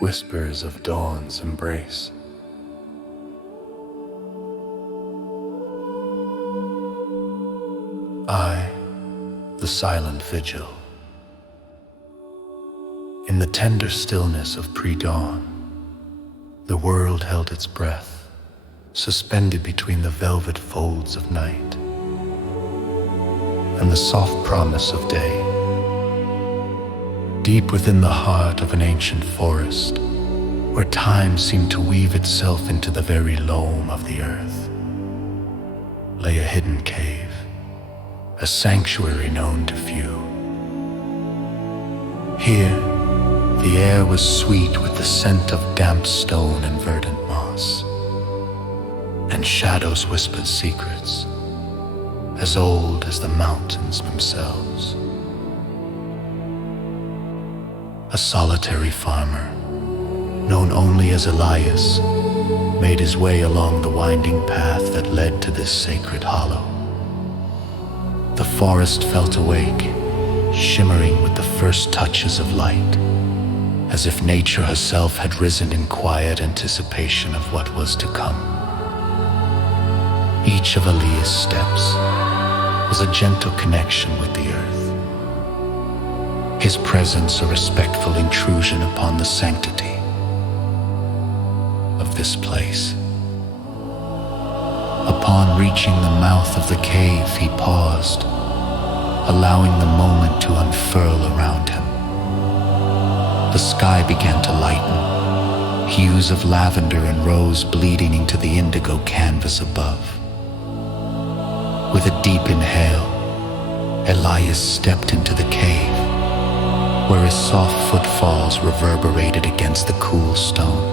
whispers of dawn's embrace. I, the silent vigil. In the tender stillness of pre-dawn, the world held its breath, suspended between the velvet folds of night and the soft promise of day. Deep within the heart of an ancient forest, where time seemed to weave itself into the very loam of the earth, lay a hidden cave, a sanctuary known to few. Here, the air was sweet with the scent of damp stone and verdant moss, and shadows whispered secrets as old as the mountains themselves. A solitary farmer, known only as Elias, made his way along the winding path that led to this sacred hollow. The forest felt awake, shimmering with the first touches of light, as if nature herself had risen in quiet anticipation of what was to come. Each of Elias' steps was a gentle connection with the earth, his presence a respectful intrusion upon the sanctity of this place. Upon reaching the mouth of the cave, he paused, allowing the moment to unfurl around him. The sky began to lighten, hues of lavender and rose bleeding into the indigo canvas above. With a deep inhale, Elias stepped into the cave, where his soft footfalls reverberated against the cool stone.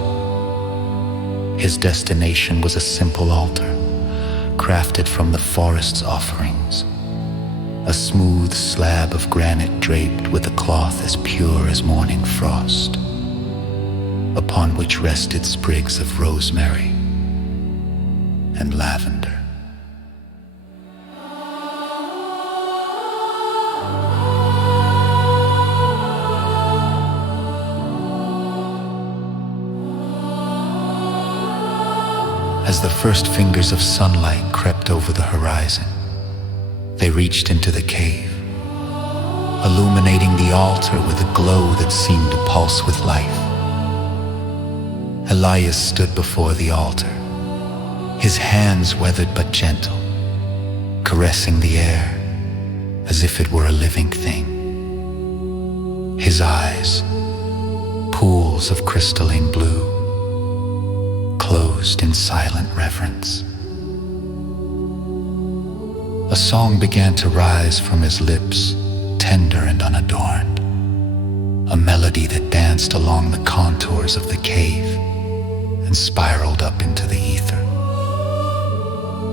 His destination was a simple altar, crafted from the forest's offerings, a smooth slab of granite draped with a cloth as pure as morning frost, upon which rested sprigs of rosemary and lavender. As the first fingers of sunlight crept over the horizon, they reached into the cave, illuminating the altar with a glow that seemed to pulse with life. Elias stood before the altar, his hands weathered but gentle, caressing the air as if it were a living thing. His eyes, pools of crystalline blue, closed in silent reverence. A song began to rise from his lips, tender and unadorned, a melody that danced along the contours of the cave and spiraled up into the ether.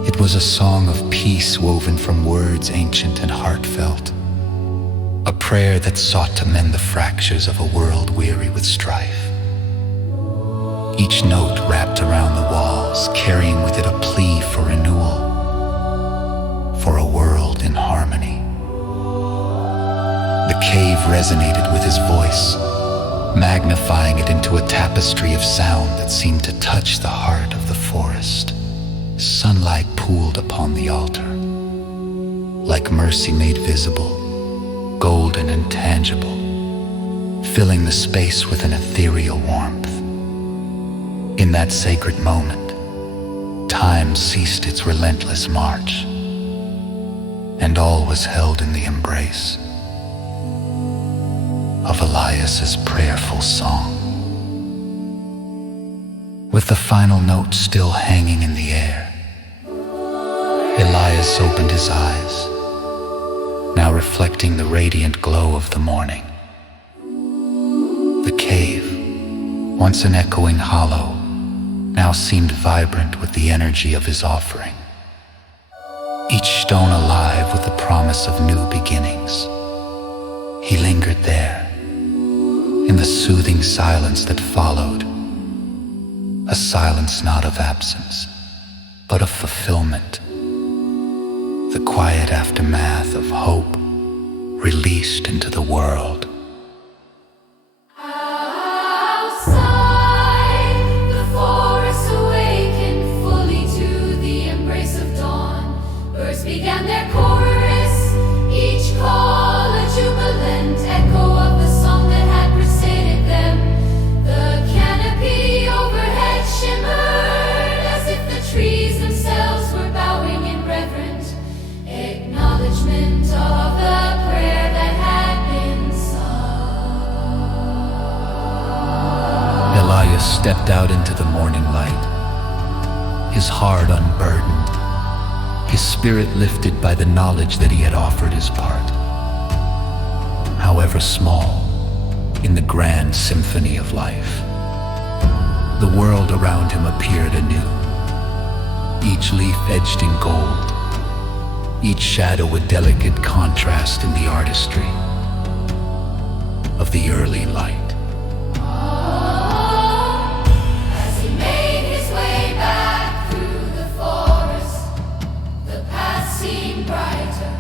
It was a song of peace woven from words ancient and heartfelt, a prayer that sought to mend the fractures of a world weary with strife. Each note wrapped around the walls, carrying with it a plea for renewal, for a world in harmony. The cave resonated with his voice, magnifying it into a tapestry of sound that seemed to touch the heart of the forest. Sunlight pooled upon the altar, like mercy made visible, golden and tangible, filling the space with an ethereal warmth. In that sacred moment, time ceased its relentless march, and all was held in the embrace of Elias's prayerful song. With the final note still hanging in the air, Elias opened his eyes, now reflecting the radiant glow of the morning. The cave, once an echoing hollow, now seemed vibrant with the energy of his offering. Each stone alive with the promise of new beginnings. He lingered there, in the soothing silence that followed, a silence not of absence, but of fulfillment, the quiet aftermath of hope released into the world. Outside. Elias stepped out into the morning light, his heart unburdened, his spirit lifted by the knowledge that he had offered his part, however small, in the grand symphony of life. The world around him appeared anew, each leaf edged in gold, each shadow a delicate contrast in the artistry of the early light. As he made his way back through the forest, the path seemed brighter,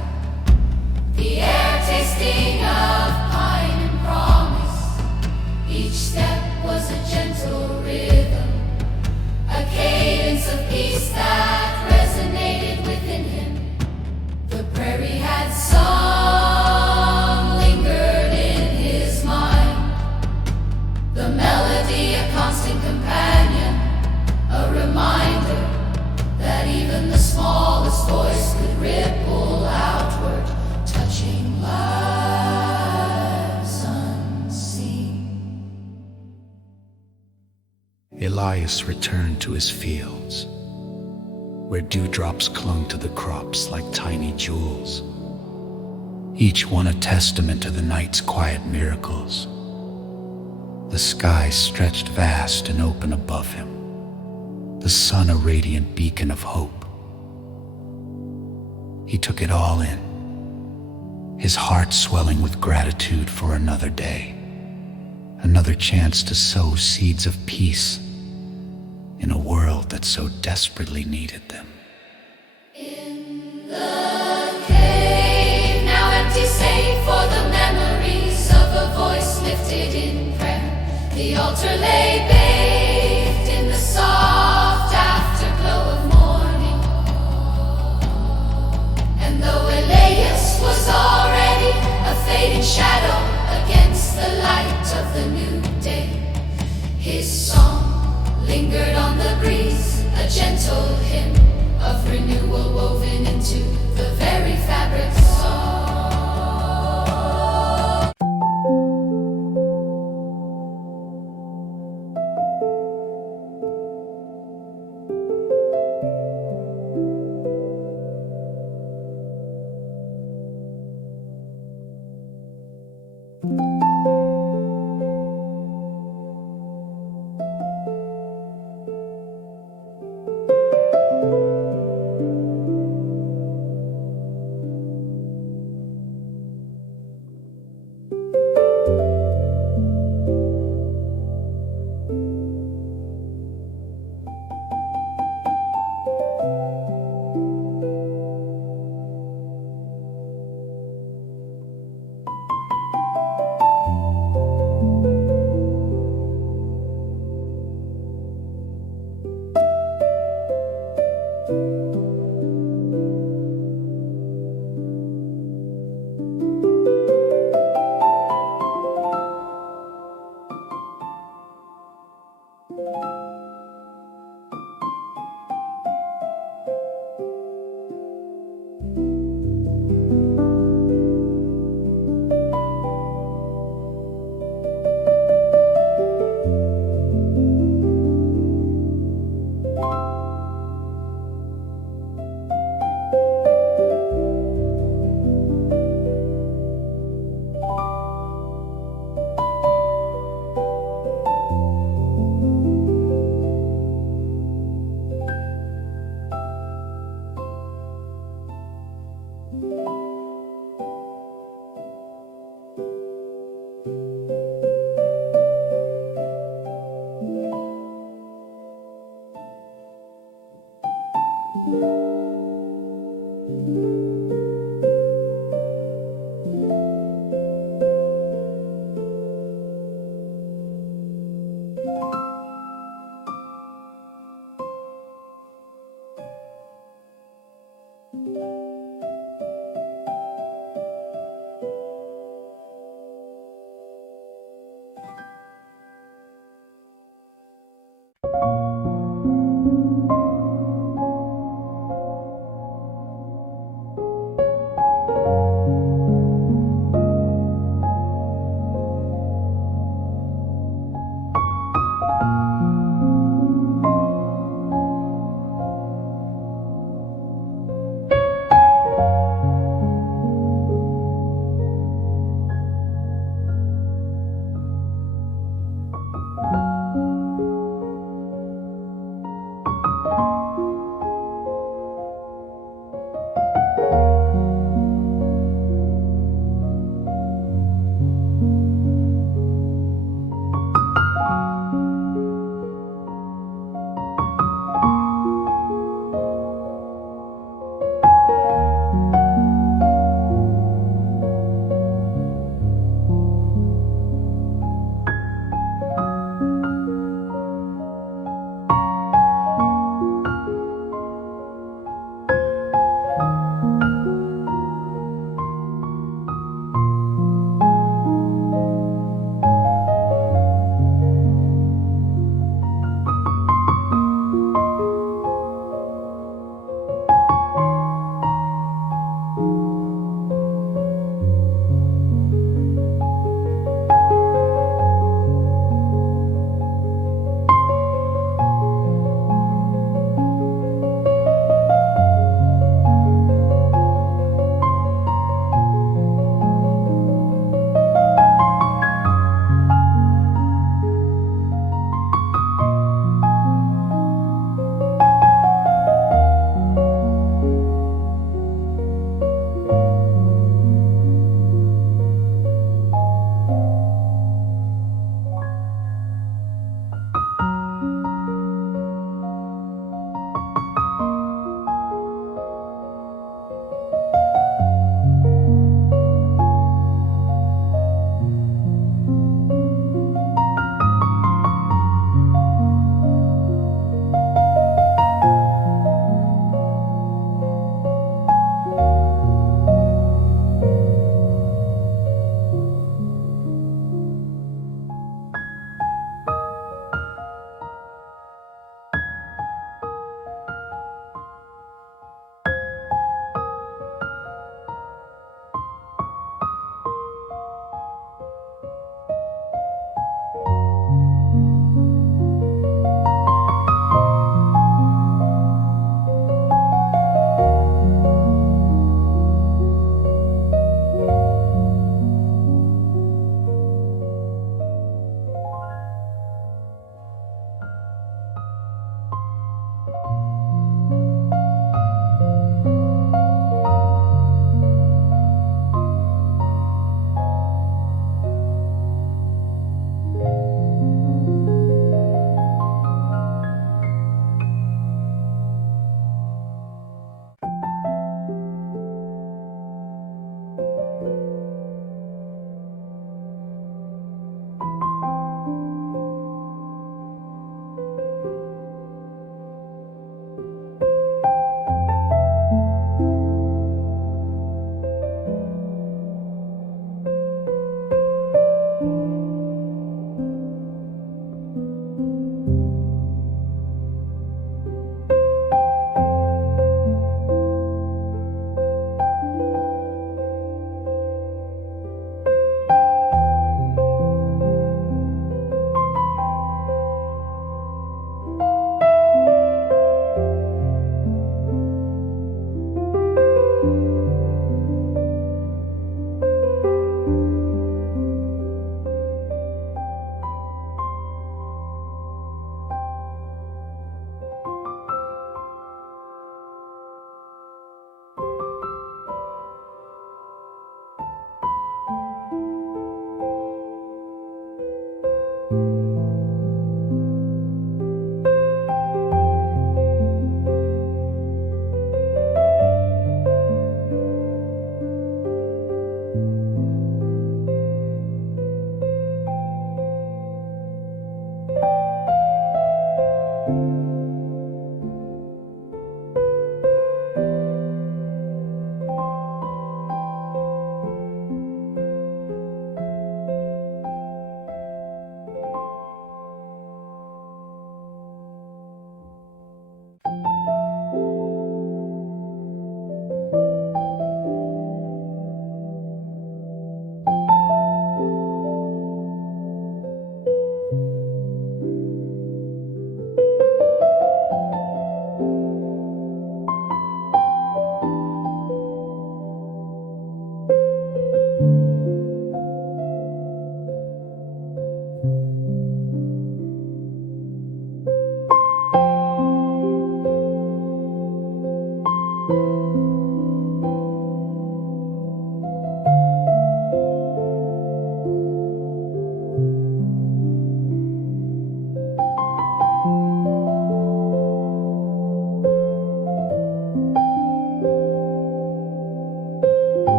the air tasting of pine and promise. Each step was a gentle rhythm, a cadence of peace that resonated within him. The prairie had sung, lingered in his mind, the melody a constant companion, a reminder that even the smallest voice could ripple outward, touching lives unseen. Elias returned to his fields, where dewdrops clung to the crops like tiny jewels, each one a testament to the night's quiet miracles. The sky stretched vast and open above him, the sun a radiant beacon of hope. He took it all in, his heart swelling with gratitude for another day, another chance to sow seeds of peace in a world that so desperately needed them. In the cave, now empty save for the memories of a voice lifted in prayer, the altar lay bathed in the soft afterglow of morning. And though Elias was already a fading shadow against the light of the new day, his song lingered on the breeze, a gentle hymn of renewal woven into the very fabric song.